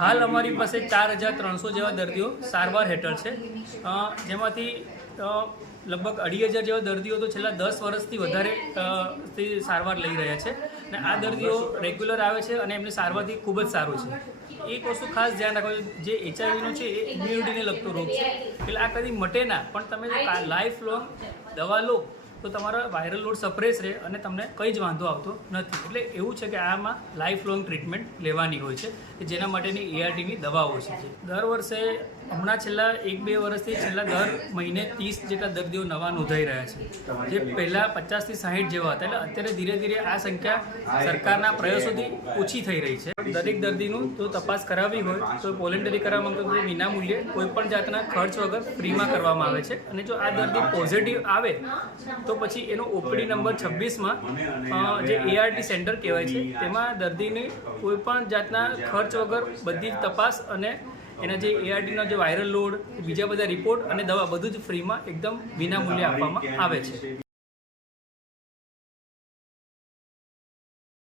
હાલ અમારી પાસે 4300 જેવા દર્દીઓ સારવાર હેઠળ છે, જેમાંથી લગભગ 2500 જેવા દર્દીઓ તો છેલ્લા 10 વર્ષથી વધારે સારવાર લઈ રહ્યા છે અને આ દર્દીઓ રેગ્યુલર આવે છે અને એમની સારવારથી ખૂબ જ સારું છે. એક વસ્તુ ખાસ ધ્યાન રાખો, જે HIV છે એ ઇમ્યુનિટીને લગતો રોગ છે, એટલે આ કદી મટે ના, પણ તમે લાઈફ લોંગ દવા લો તો તમારા વાયરલ લોડ સપ્રેસ રહે અને તમને કંઈ જ વાંધો આવતો નથી. એટલે એવું છે કે આમાં લાઈફ લોંગ ટ્રીટમેન્ટ લેવાની હોય છે કે જેના માટેની ARTની દવાઓ છે. દર વર્ષે હમણાં છેલ્લા 1-2 વર્ષથી છેલ્લા દર મહિને 30 જેટલા દર્દીઓ નવા નોંધાઈ રહ્યા છે, જે પહેલાં 50 થી 60 જેવા હતા. એટલે અત્યારે ધીરે ધીરે આ સંખ્યા સરકારના પ્રયાસોથી ઓછી થઈ રહી છે. દરેક દર્દીનું જો તપાસ કરાવવી હોય તો વોલેન્ટરી કરાવવા માંગતો તો વિના મૂલ્યે કોઈપણ જાતના ખર્ચ વગર ફ્રીમાં કરવામાં આવે છે. અને જો આ દર્દી પોઝિટિવ આવે તો પછી એનો OPD નંબર 26માં જે ART સેન્ટર કહેવાય છે તેમાં દર્દીને કોઈપણ જાતના ખર્ચ વગર બધી જ તપાસ અને એના જે ARTનો જે વાયરલ લોડ, બીજા બધા રિપોર્ટ અને દવા બધું જ ફ્રીમાં એકદમ વિના મૂલ્યે આપવામાં આવે છે.